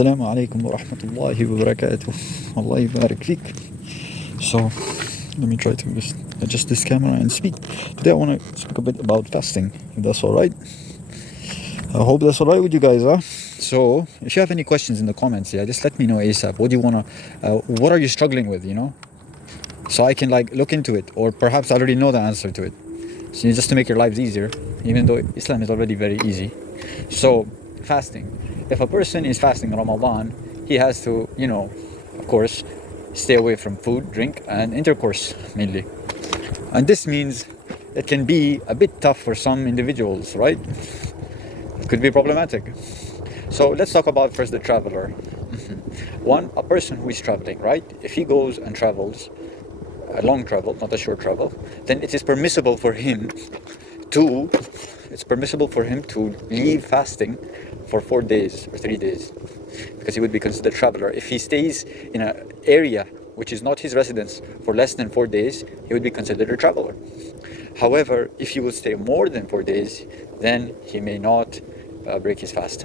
Assalamu alaikum wa rahmatullahi wa barakatuh. Allah barak feek. So, let me try to just adjust this camera and speak. Today I want to speak a bit about fasting, if that's alright. I hope that's alright with you guys, huh? So, if you have any questions in the comments, just let me know ASAP. What do you want to, what are you struggling with, So I can look into it, or perhaps I already know the answer to it. So just to make your lives easier, even though Islam is already very easy. So, fasting. If a person is fasting Ramadan, he has to, of course, stay away from food, drink, and intercourse mainly. And this means it can be a bit tough for some individuals, right? It could be problematic. So let's talk about first the traveler. One, a person who is traveling, right? If he goes and travels, a long travel, not a short travel, then it is permissible for him to leave fasting for 4 days or 3 days, because he would be considered a traveler. If he stays in an area which is not his residence for less than 4 days, he would be considered a traveler. However, if he will stay more than 4 days, then he may not break his fast.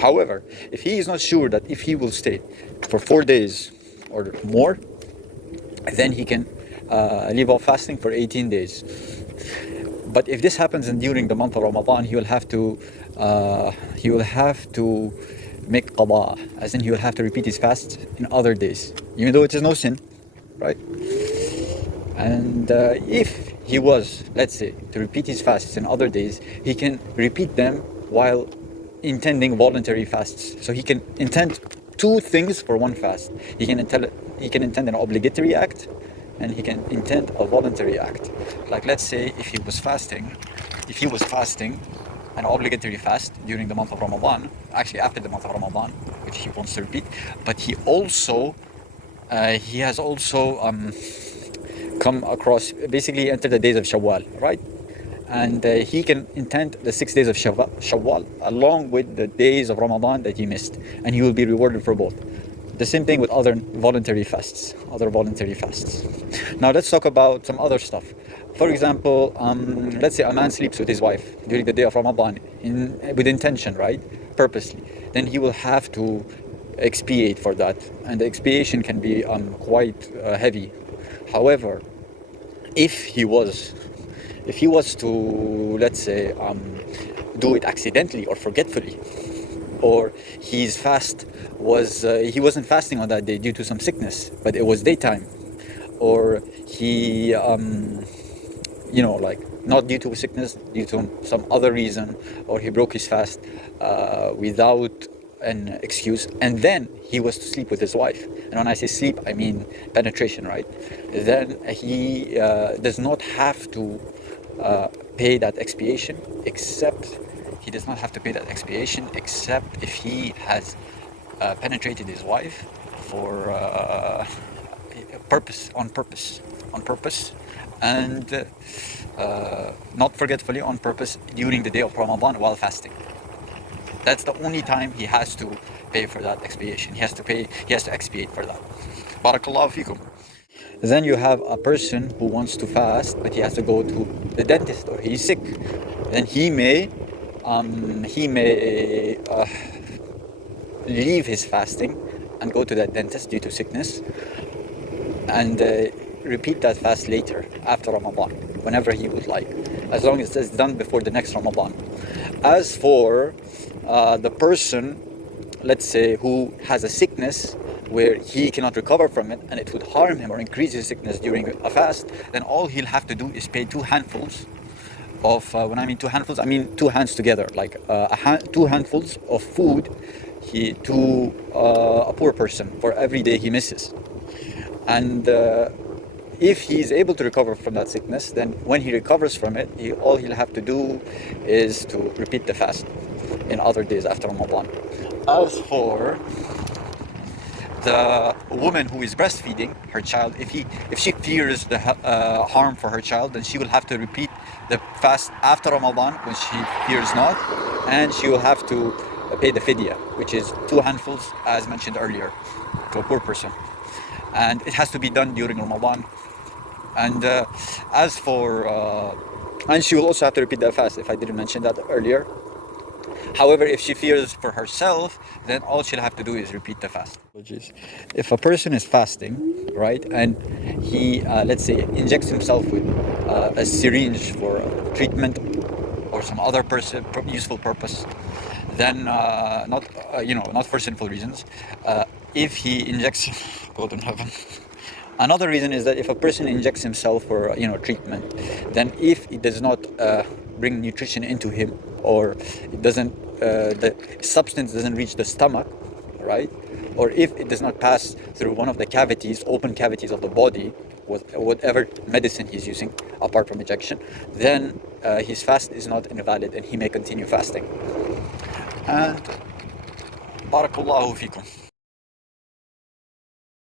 However, if he is not sure that if he will stay for 4 days or more, then he can leave off fasting for 18 days. But if this happens during the month of Ramadan, he will have to make qada, as in he will have to repeat his fast in other days, even though it is no sin, right? And if he was, let's say, to repeat his fasts in other days, he can repeat them while intending voluntary fasts. So he can intend two things for one fast. He can intend an obligatory act, and he can intend a voluntary act. Like, let's say if he was fasting an obligatory fast during the month of Ramadan, actually after the month of Ramadan, which he wants to repeat, but he has also come across, basically entered the days of Shawwal, right? And he can intend the 6 days of Shawwal along with the days of Ramadan that he missed, and he will be rewarded for both. The same thing with other voluntary fasts. Now let's talk about some other stuff. For example, let's say a man sleeps with his wife during the day of Ramadan with intention, right? Purposely. Then he will have to expiate for that, and the expiation can be quite heavy. However, if he was to, let's say, do it accidentally or forgetfully, or his fast was he wasn't fasting on that day due to some sickness, but it was daytime, or he not due to sickness, due to some other reason, or he broke his fast without an excuse, and then he was to sleep with his wife. And when I say sleep, I mean penetration, right? Then he does not have to pay that expiation, except if he has penetrated his wife for on purpose, and not forgetfully, on purpose, during the day of Ramadan while fasting. That's the only time he has to pay for that expiation. He has to expiate for that. Barakallahu fikum. Then you have a person who wants to fast, but he has to go to the dentist, or he's sick. Then he may leave his fasting and go to that dentist due to sickness, and repeat that fast later after Ramadan, whenever he would like, as long as it's done before the next Ramadan. As for the person, let's say, who has a sickness where he cannot recover from it, and it would harm him or increase his sickness during a fast, then all he'll have to do is pay 2 handfuls of, when I mean 2 handfuls, I mean 2 hands together, like 2 handfuls of food to a poor person for every day he misses. And if he is able to recover from that sickness, then when he recovers from it, all he'll have to do is to repeat the fast in other days after Ramadan. As for the woman who is breastfeeding her child, if she fears the harm for her child, then she will have to repeat the fast after Ramadan when she fears not, and she will have to pay the fidya, which is 2 handfuls, as mentioned earlier, to a poor person, and it has to be done during Ramadan. And and she will also have to repeat that fast, if I didn't mention that earlier. However, if she fears for herself, then all she'll have to do is repeat the fast. If a person is fasting, right, and he, let's say, injects himself with a syringe for treatment or some other useful purpose, then not for sinful reasons. If he injects, God in heaven. Another reason is that if a person injects himself for treatment, then if it does not bring nutrition into him, or it doesn't, the substance doesn't reach the stomach, right? Or if it does not pass through one of the cavities, open cavities of the body, with whatever medicine he's using apart from injection, then his fast is not invalid and he may continue fasting. And barakallahu fikum.